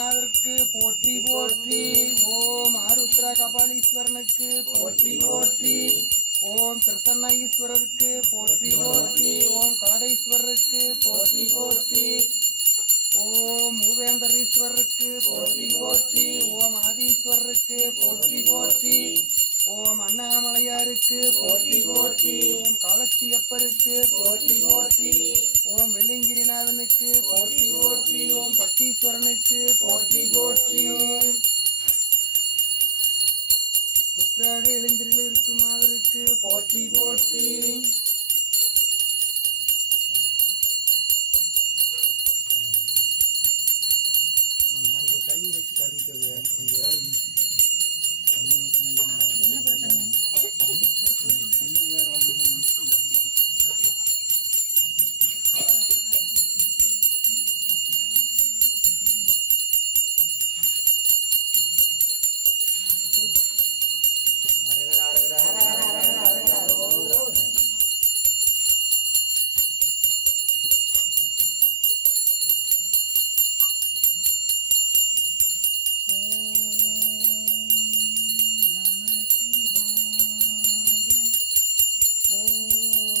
விஸ்வநாதருக்கு போற்றி போற்றி. ஓம் ஆருத்ரா கபாலீஸ்வரனுக்கு போற்றி போற்றி. ஓம் பிரசன்ன ஈஸ்வரருக்கு போற்றி போற்றி. ஓம் காடேஸ்வரருக்கு போற்றி போற்றி. ஓம் மூவேந்தரீஸ்வரருக்கு போற்றி போற்றி. ஓம் ஆதீஸ்வரருக்கு போற்றி போற்றி. ஓம் அண்ணாமலையாருக்கு போற்றி போற்றி. ஓம் காலத்தியப்பருக்கு போற்றி போற்றி. ஓம் வெள்ளிங்கிரிநாதனுக்கு போற்றி போற்றி. ஓம் பட்டீஸ்வரனுக்கு போற்றி போற்றி. புற்றாக எழுந்திரில் இருக்கும் அவருக்கு போற்றி போற்றி. நாங்கள் தண்ணி வச்சு கறிக்கிறது கொஞ்சம் வேலை என்ன பிரச்சனை வேற ஓம்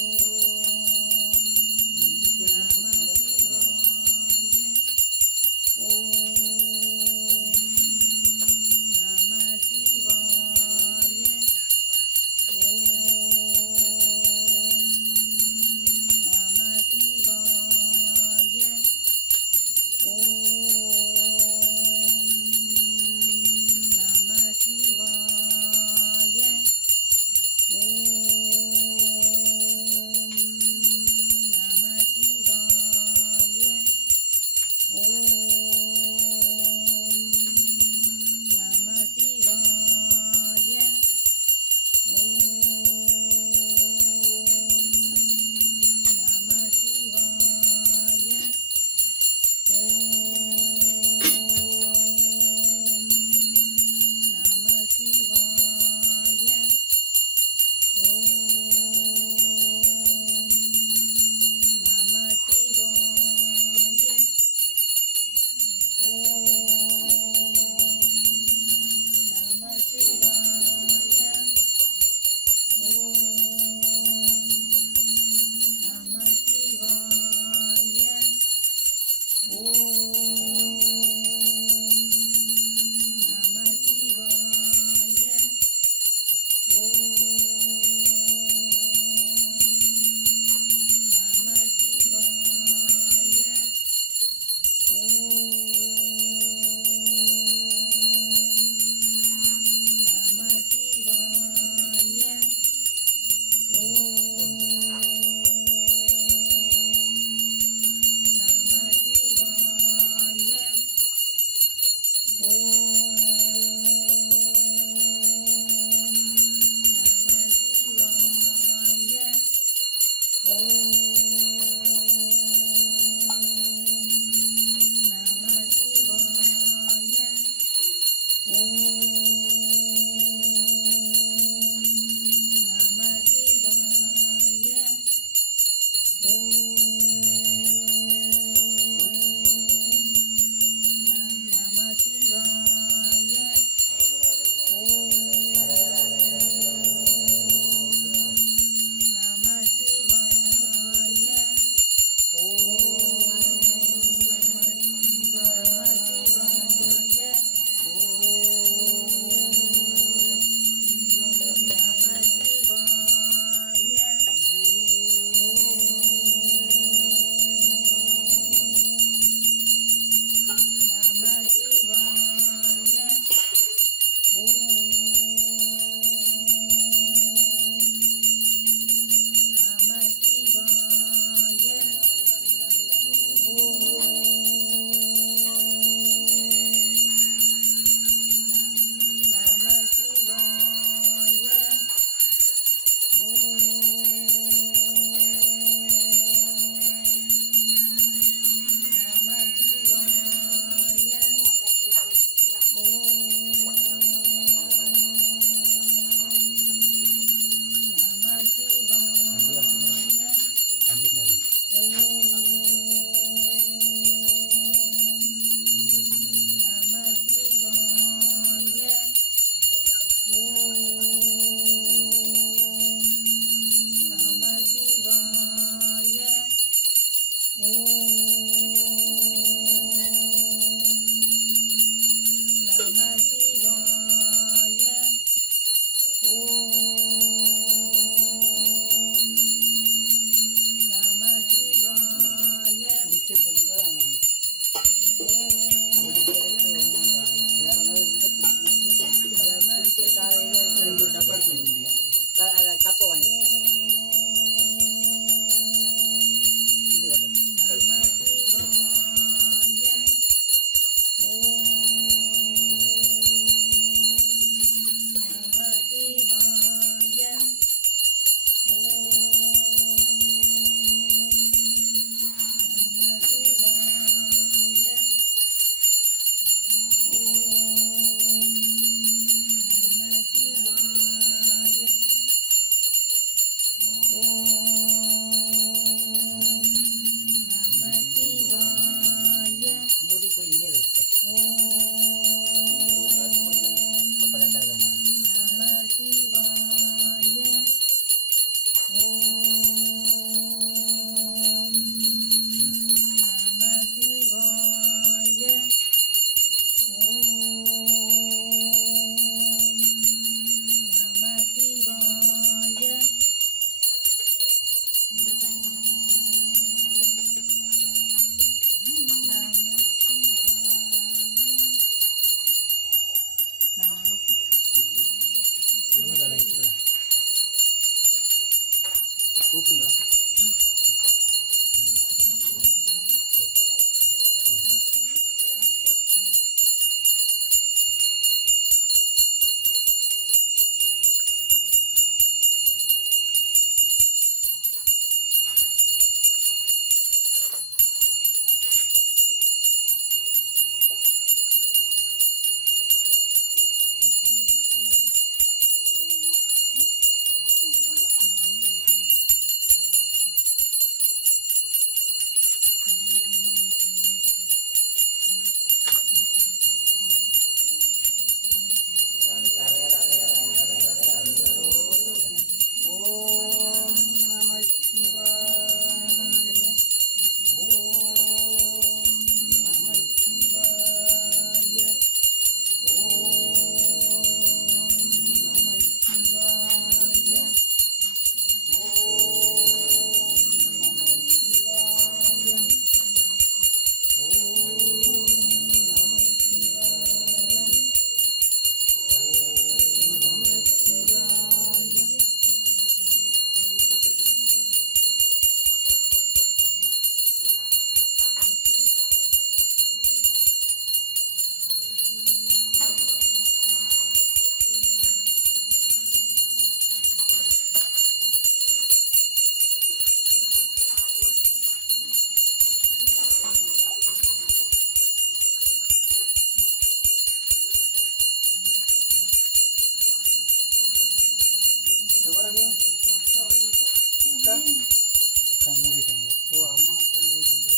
அக்கா அங்கே போயிட்டாங்க. ஓ அம்மா அக்கா அங்கே போயிட்டாங்க.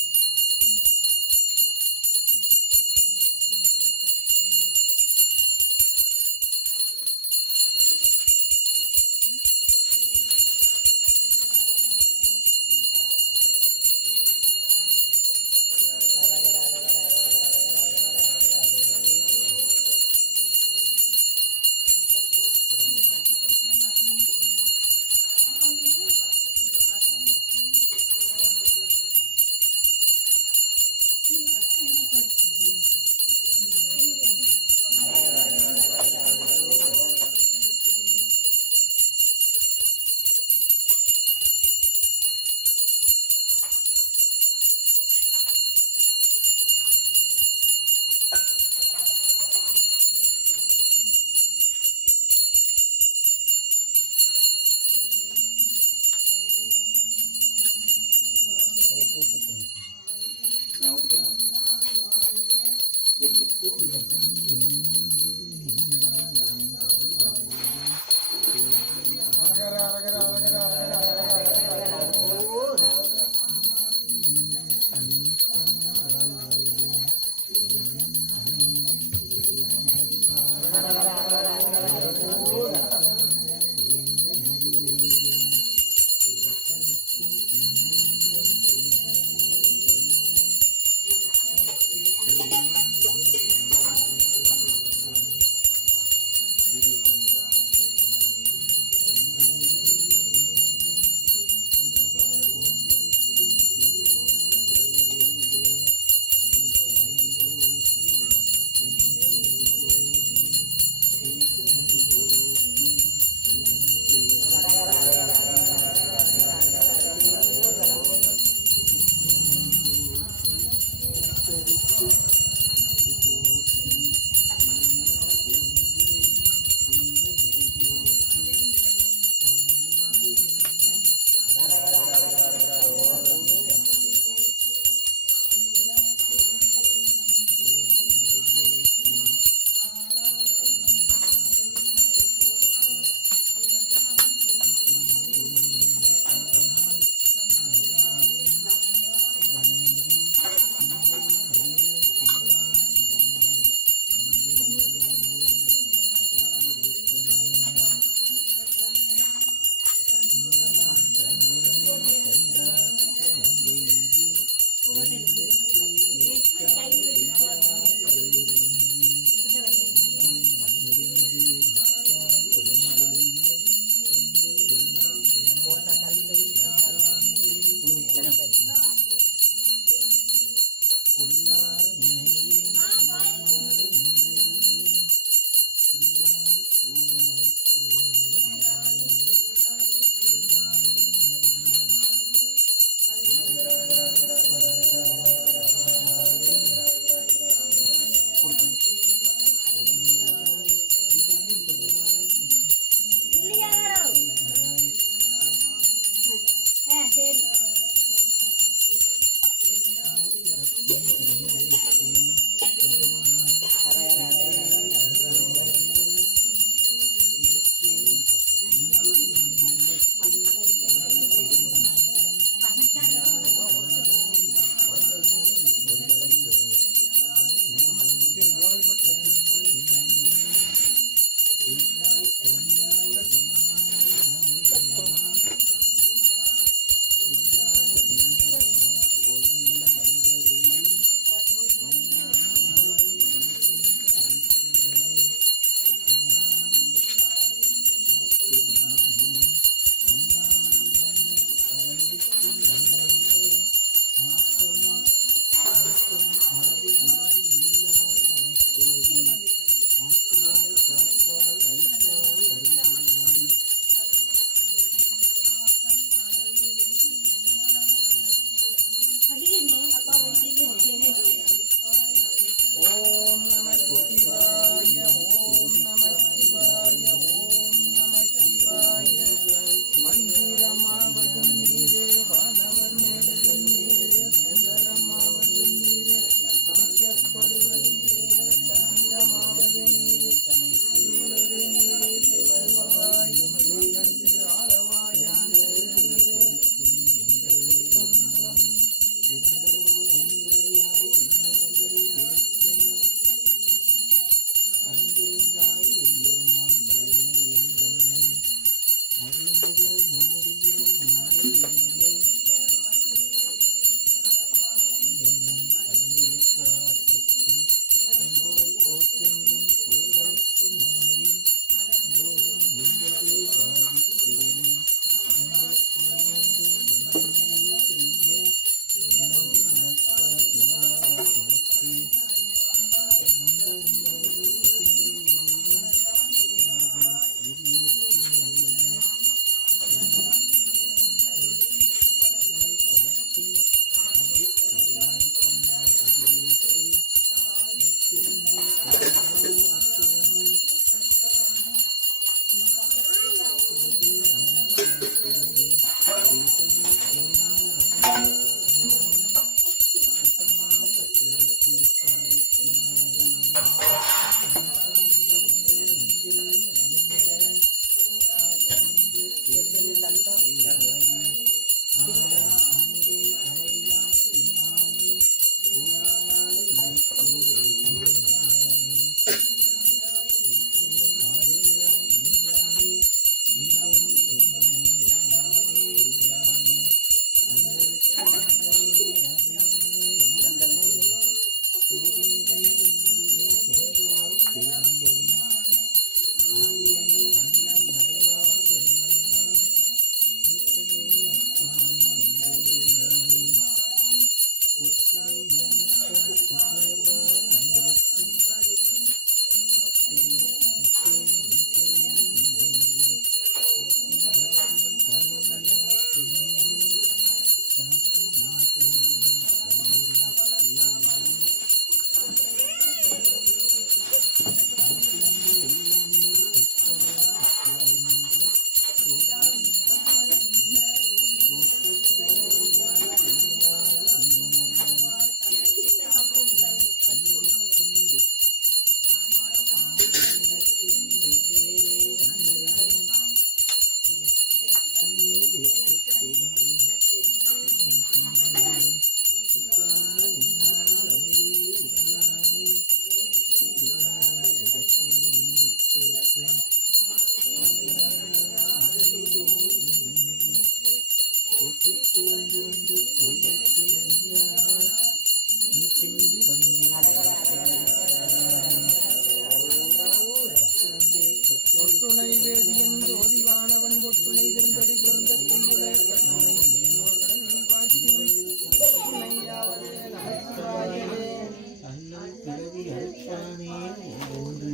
என்று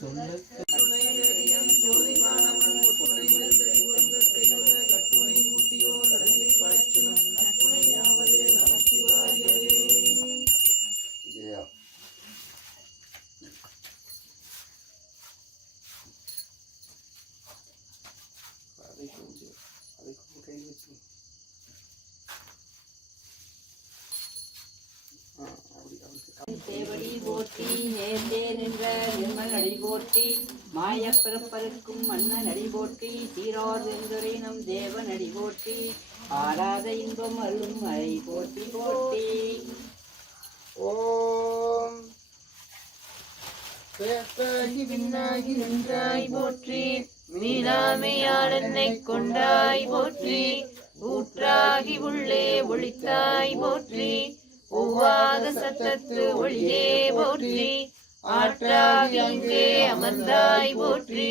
சொல்ல தேவடி போற்றி நேர்ந்தே நின்ற நிர்மல் அடி போற்றி மாயப் பிறப்பருக்கும் மன்னன் அடி போற்றி சீரார் வெந்துரை நம் தேவன் அடி போற்றி ஆராத இன்பம் அருளும் மழை போற்றி போற்றி. ஓம் பேத்தாகி விண்ணாகி நின்றாய் போற்றி மீளாமையால் என்னை கொண்டாய் போற்றி ஊற்றாகி உள்ளே ஒளித்தாய் போற்றி ஒவ்வாத சத்தத்து ஒளியே போற்றி ஆற்றாகி இங்கே அமர்ந்தாய் போற்றி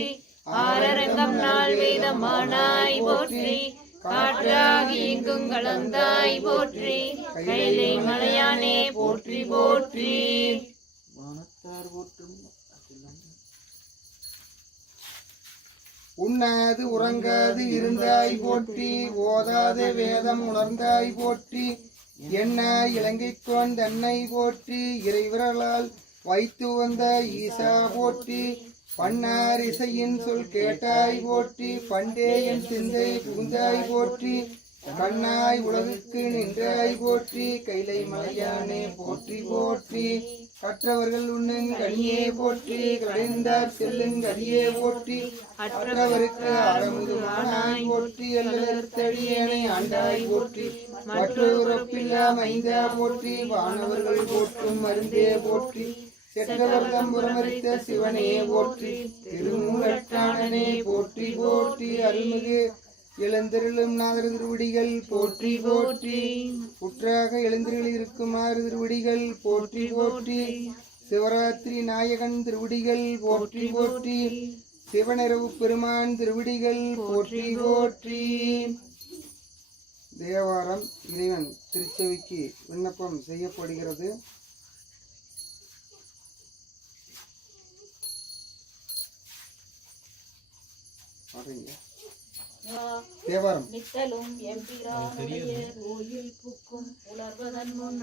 ஆரரங்கம் நாள் வேதமானாய் போற்றி காற்றாகி இங்கும் கலந்தாய் போற்றி கைலை மலையானே போற்றி போற்றி. வானத்தார் போற்றும் உண்ணாது உறங்காது இருந்தாய் போற்றி ஓதாத வேதம் உணர்ந்தாய் போற்றி என்ன இலங்கைக்கோன் தன்னை போற்றி இறைவிரலால் வைத்து வந்த ஈசா போற்றி பன்னார் இசையின் சொல் கேட்டாய் போற்றி பண்டே என் சிந்தை புகுந்தாய் போற்றி கண்ணாய் உலகுக்கு நின்றாய் போற்றி கைலை மலையானே போற்றி போற்றி கற்றவர்கள் உண்ணுங் கனியே போற்றி கடைந்தார் செல்லுங் கரியே போற்றி அற்றவருக்கு அறமுதுமானாய் போற்றி அல்லதடியேனை ஆண்டாய் போற்றி மற்றொருப்பில்லா மைந்தா போற்றி வானவர்கள் போற்றும் மருந்தே போற்றி செற்றவர்தம் புறமரித்த சிவனே போற்றி திருமூலட்டானனே போற்றி போற்றி அருள்மிகு எழுந்தருளும் நாதர் திருவடிகள் போற்றி போற்றி குற்றாக எழுந்தருள் இருக்குமாறு திருவடிகள் போற்றி போற்றி சிவராத்திரி நாயகன் திருவடிகள் போற்றி போற்றி சிவனிரவு பெருமான் திருவடிகள் போற்றி போற்றி. தேவாரம் இறைவன் திருச்செவிக்கு விண்ணப்பம் செய்யப்படுகிறது. தேவாரம் நித்தலும் எம்பிரானுடைய கோயில் புக்கும் உலர்வதன் முன்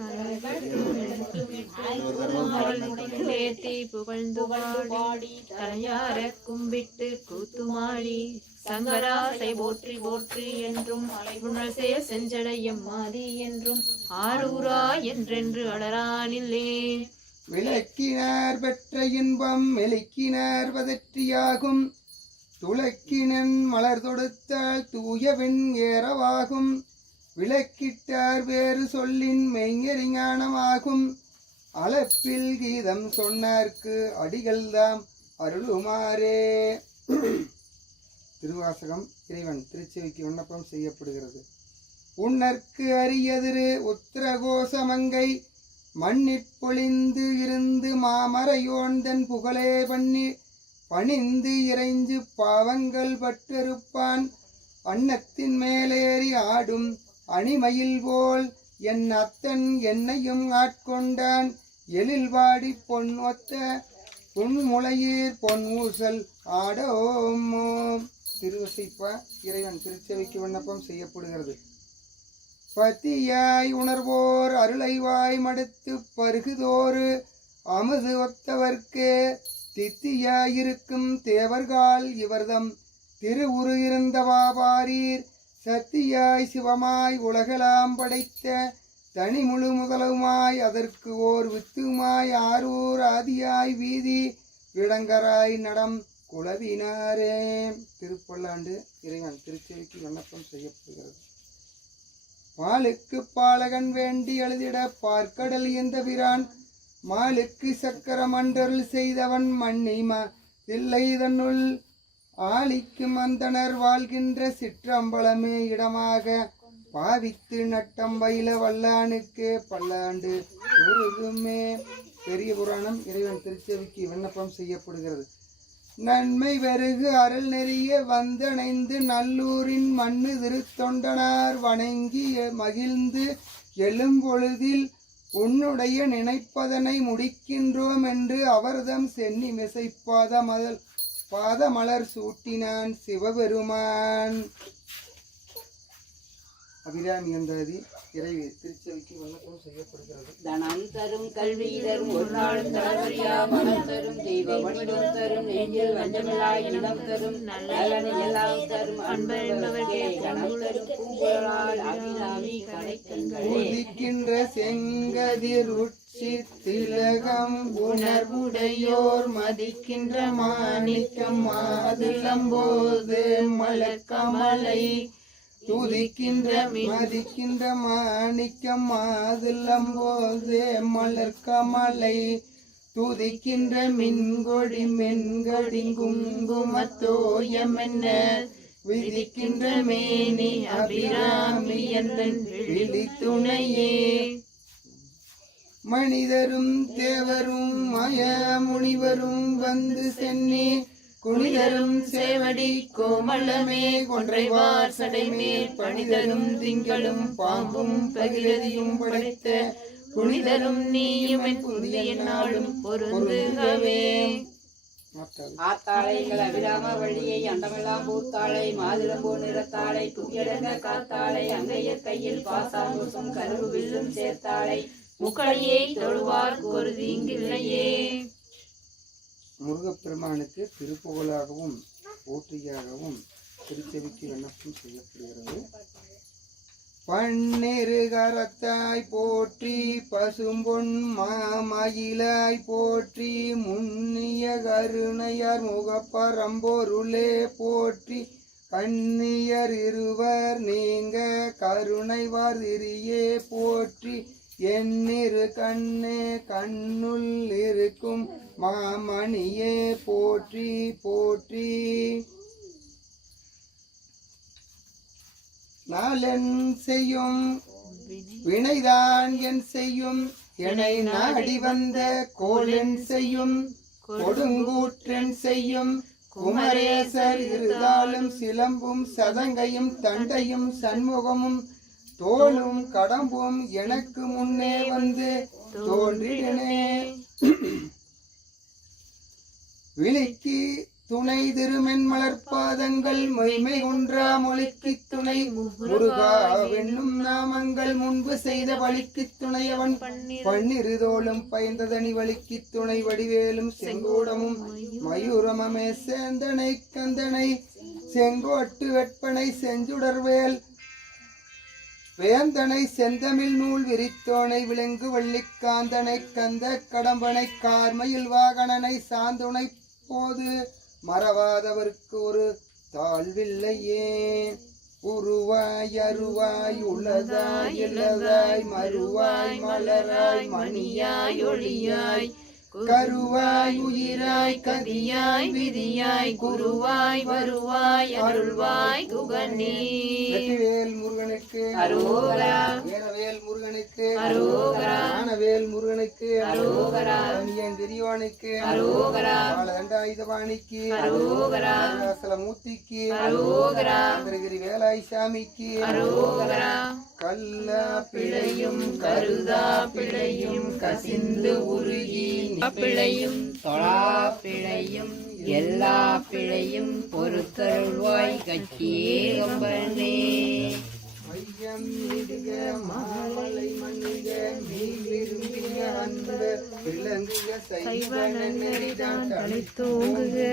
ஏத்தி புகழ்ந்து பாடி தலையார கும்பிட்டு கூத்துமாடி சங்கராசை போற்றி போற்றி என்றும் அலைகுணல் சேர் செஞ்சடையம் மாதி என்றும் ஆரூரா என்றென்று அலரானில்லே. விளக்கினார் பெற்ற இன்பம் மெலிக்கினார் பதற்றியாகும் துளக்கினன் மலர் தொடுத்தால் தூயவெண் ஏறவாகும் விளக்கிட்டார் வேறு சொல்லின் மெய்ஞரிஞானமாகும் அளப்பில் கீதம் சொன்னார்க்கு அடிகள்தாம் அருளுமாறே. திருவாசகம் இறைவன் திருச்செவிக்கு விண்ணப்பம் செய்யப்படுகிறது. உன்னற்கு அரியதிரு உத்திரகோசமங்கை மண்ணிற் பொழிந்து இருந்து மாமரையோன்தன் புகழே பணிந்து இறைஞ்சு பாவங்கள் பட்டெருப்பான் அன்னத்தின் மேலேறி ஆடும் அணிமயில் போல் என் அத்தன் என்னையும் ஆட்கொண்டான் எழில்வாடி பொன் ஒத்த புன்முளையீர் பொன் ஊசல் ஆடோமோ. திருவசைப்பா இறைவன் திருச்செவிக்கு விண்ணப்பம் செய்யப்படுகிறது. பத்தியாய் உணர்வோர் அருளைவாய் மடுத்து பருகுதோறு அமுது ஒத்தவர்க்கு தித்தியாயிருக்கும் தேவர்கால் இவர்தம் திருவுரு இருந்தவாபாரீர் சத்தியாய் சிவமாய் உலகெல்லாம் படைத்த தனி முழு முதலுமாய் அதற்கு ஓர் வித்துமாய் ஆரூர் ஆதியாய் வீதி விடங்கராய் நடம் குலவினாரே. திருப்பல்லாண்டு இறைவன் திருச்செவிக்கு விண்ணப்பம் செய்யப்படுகிறது. பாலுக்கு பாலகன் வேண்டி எழுதிட பார்க்கடல் எந்த பிரான் மாலுக்கு சக்கர மண்டருள் செய்தவன் மன்னிம தில்லை தன்னுள் ஆலிக்கும் அந்தனர் வாழ்கின்ற சிற்றம்பலமே இடமாக பாவித்து நட்டம் வயல வல்லானுக்கு பல்லாண்டு உருகுமே. பெரிய புராணம் இறைவன் திருச்செவிக்கு விண்ணப்பம் செய்யப்படுகிறது. நன்மை வெறுகு அருள் நெறிய வந்தணைந்து நல்லூரின் மண்ணு திருத்தொண்டனார் வணங்கி மகிழ்ந்து எழும்பொழுதில் உன்னுடைய நினைப்பதனை முடிக்கின்றோம் என்று அவர்தம் சென்னி மிசை பாதமலர் சூட்டினான் சிவபெருமான். அபிராமி அந்தாதி இறைவி திருச்செவிக்கு வணக்கம் செய்யப்படுகிறது. தனம் தரும் கல்வி தரும் ஒரு நாளும் தளவரியா மனம் தரும் தெய்வ வடிவம் தரும் நெஞ்சில் வஞ்சமில்லாய் இடம் தரும் நல்லனை எல்லாம் தரும் அன்பர்களுக்கே கணம் தரும் பூங்குழலால் அபிராமி கடைக்கண்களே. உதிக்கின்ற செங்கதிர் உச்சி திலகம் உணர்வுடையோர் மதிக்கின்ற மாணிக்கம் மாதிலம்போது மலர்கமலை துதிக்கின்ற மதிக்கின்ற மாணிக்கம் மாதிலம்போது மலர்கமலை துதிக்கின்ற மின்கொடி மென்கடி குங்குமத்தோயம் என்ன விதிக்கின்ற மேனி அபிராமி என்னன் விழி துணையே. மனிதரும் தேவரும் மய முனிவரும் வந்து சென்னி குனிதரும் சேவடி கோமளமே கொன்றைவார் சடைமேல் பணிதரும் திங்களும் பாம்பும் பகிரதியும் படைத்த புனிதரும் நீயும் என் புதிய நாளும் பொருந்துகவே. ஆத்தாளைகள் அபிராம வழியை அண்டமெல்லாம் பூத்தாளை மாதிலம்போ நிறத்தாளை துயரங்க காத்தாளை அங்கையர் கையில் பாசாங்குசும் கருவு வில்லும் சேர்த்தாளை முக்களியை தொழுவார் ஒரு தீங்கில்லையே. முருகப்பெருமானுக்கு திருப்புகழாகவும் போற்றியாகவும் திருச்செவிக்கு விண்ணப்பம் செய்யப்படுகிறது. பன்னிரு கரத்தாய் போற்றி பசும்பொன் மாமயிலாய் போற்றி முன்னிய கருணையார் முகப்பரம்பொருளே போற்றி கண்ணியர் இருவர் நீங்க கருணைவார் திரியே போற்றி என்னிரு கண்ணே கண்ணுள் இருக்கும் மாமணியே போற்றி போற்றி. நாளென் செய்யும் வினைதான் என் செய்யும் என்னை நாடி வந்த கோலென் செய்யும் கொடுங்கூற்றென் செய்யும் குமரேசர் இருதாலும் சிலம்பும் சதங்கையும் தண்டையும் சண்முகமும் தோளும் கடம்பும் எனக்கு முன்னே வந்து தோன்றிடனே. விழிக்கு துணை திருமென் மலர்பாதங்கள் மெய்மை ஒன்றா மொழிக்கு துணை முருகா வெண்ணும் நாமங்கள் முன்பு செய்த வழிக்கு துணையவன் பன்னிருதோளும் பயந்ததனி வழிக்கு துணை வடிவேலும் செங்கோடமும் மயூரமே சேந்தனை கந்தனை செங்கோட்டு வெட்பனை செஞ்சுடர்வேல் வேந்தனை செந்தமிழ் நூல் விரித்தோனை விலங்கு வள்ளிக்காந்தனை கந்த கடம்பனை கார்மையில் வாகனனை சாந்துணை போது மறவாதவர்க்கு ஒரு தாழ்வில்லையே. உருவாய் அருவாய் உள்ளதாய் இல்லதாய் மறுவாய் மலராய் மணியாய் ஒளியாய் கருவாய் உயிராய் கதியாய் விதியாய் குருவாய் வருவாய் அருள்வாய் குகனே. வெற்றிவேல் முருகனுக்கு அரோகரா. வீரவேல் முருகனுக்கு அரோகரா. ஞானவேல் முருகனுக்கு அரோகரா. பெரியவானுக்கு அரோகரா. தண்டாயுதபாணிக்கு அரோகரா. மூர்த்திக்கு அரோகரா. சந்திரகிரி வேலாய் சாமிக்கு அரோகரா. கல்லா பிழையும் கருதா பிழையும் கசிந்து உருகி பிழையும் தொழா பிழையும் எல்லா பிழையும் பொறுத்தருள்வாய் கட்சியே கம்பனே. மையம் இடுக மாமலை மன்னிக நீர் விரும்பிய அன்பு விளங்குக சைவ நன்னெறிதான் தனித்தோங்குக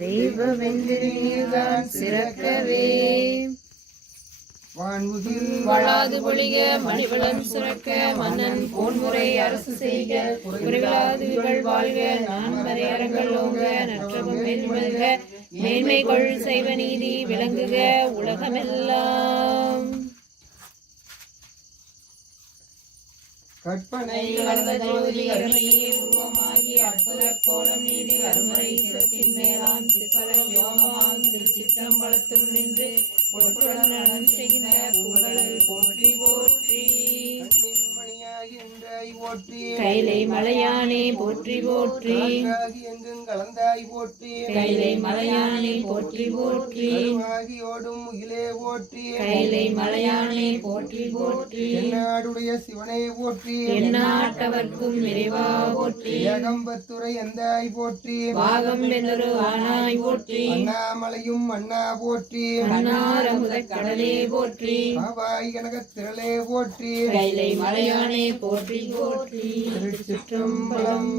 தெய்வ வெந்திரிதான் சிறக்கவே. வாழாது பொழிக மணிவளம் சுரக்க மன்னன் போன்முறை அரசு செய்க குறைவிலாது வாழ்க நான்மறை அறங்கள் ஓங்க நற்றவம் மேன்மல்க மேன்மை கொள் செய்வ நீதி விளங்குக உலகமெல்லாம். கற்பனை கலந்த ஜோதி அருமையே உருவமாகி அற்புத கோலம் நீதி அருமுறை சிறத்தின் மேலாம் சிற்பர யோகமாம் திருச்சிற்றம்பலத்துள் நின்று பொற்புடன் செய்கின்ற புகழ் போற்றி போற்றி. மணியாகின்ற கலந்தாய் போற்றி கைலை மலையானே போற்றி போற்றி காற்றாகி எங்கும் கலந்தாய் போற்றி கைலை மலையானே போற்றி போற்றி கருவாகி ஓடும் முகிலே போற்றி கைலை மலையானே போற்றி போற்றி எந்நாடுடைய சிவனே போற்றி எந்நாட்டவர்க்கும் இறைவா போற்றி ஏகம்பத்துரை எந்தாய் போற்றி பாகம் வென்றொரு ஆனாய் போற்றி அண்ணாமலையும் அண்ணா போற்றி அன்னாரமுத கடலே போற்றி பாவாய் கனகத் திரளே போற்றி கைலை மலையானே போற்றி போற்றி திருச்சிற்றம்பலம்.